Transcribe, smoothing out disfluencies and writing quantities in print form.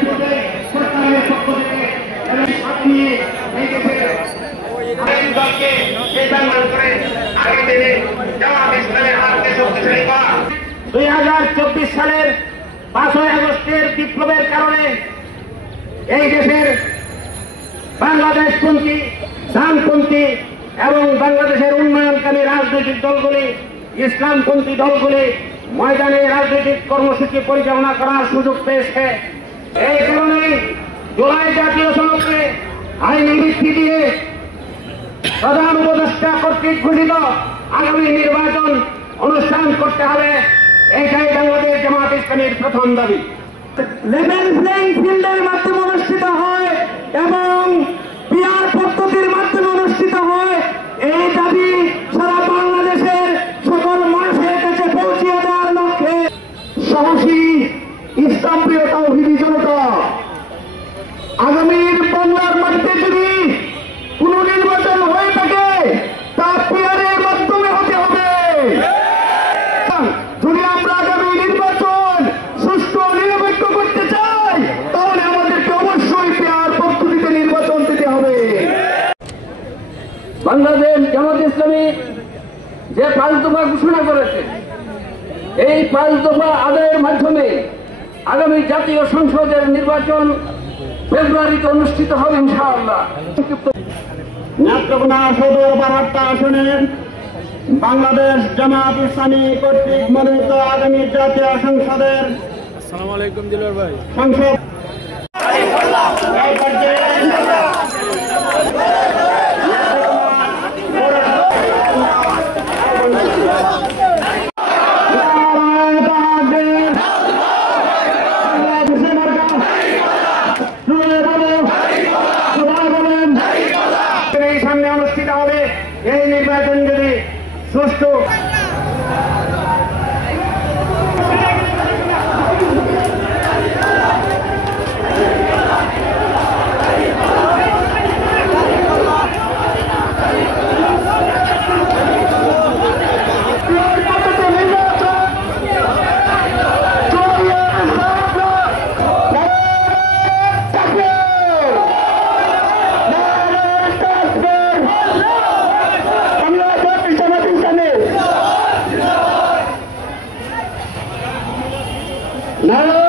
সরকারের পক্ষ থেকে আপনি এই দেশের দলকে নির্বাচন করে আগামী দিনে জামাত ইসলামের হাতকে শক্তিশালী করা। 2024 সালের 5ই আগস্টের বিপ্লবের কারণে এই দেশের বাংলাদেশপন্থী, ডানপন্থী এবং বাংলাদেশের উন্নয়নকামী রাজনৈতিক দলগুলি, ইসলামপন্থী দলগুলি ময়দানে রাজনৈতিক কর্মসূচি পরিচালনা করার সুযোগ পেয়েছে। এই কারণে জুলাই জাতীয় সনদকে আইনি ভিত্তি দিয়ে প্রধান উপদেষ্টা কর্তৃক ঘোষিত আগামী নির্বাচন অনুষ্ঠান করতে হবে। এটাই বাংলাদেশ জামাত ইসলামীর প্রথম দাবি। লেভেল প্লেইং ফিল্ডের মাধ্যমে অনুষ্ঠিত হয় এবং পিআর পদ্ধতির মাধ্যমে অনুষ্ঠিত হয়। এই দাবি সারা বাংলাদেশের সকল মানুষের কাছে পৌঁছে দেওয়ার লক্ষ্যে সাহসী ইসলাম প্রিয় তাওহীদি জনতা, আগামীর বাংলার মাটিতে যদি কোন নির্বাচন হয়ে থাকে তা পিআরের মাধ্যমে হতে হবে। যদি আমরা আগামী নির্বাচন সুষ্ঠু নিরপেক্ষ করতে চাই তাহলে আমাদেরকে অবশ্যই পিআর পদ্ধতিতে নির্বাচন দিতে হবে। বাংলাদেশ জামাত ইসলামী যে 5 দফা ঘোষণা করেছে, এই 5 দফা আদায়ের মাধ্যমে আগামী জাতীয় সংসদের নির্বাচন ফেব্রুয়ারিতে অনুষ্ঠিত হবে ইনশাআল্লাহ। নেত্রকোনা সদর বারাট্টা আসনে বাংলাদেশ জামাত ইসলামী কর্তৃক মনোনীত আগামী জাতীয় সংসদের সংসদ সামনে অনুষ্ঠিত হবে। এই নির্বাচন যদি সুষ্ঠু No!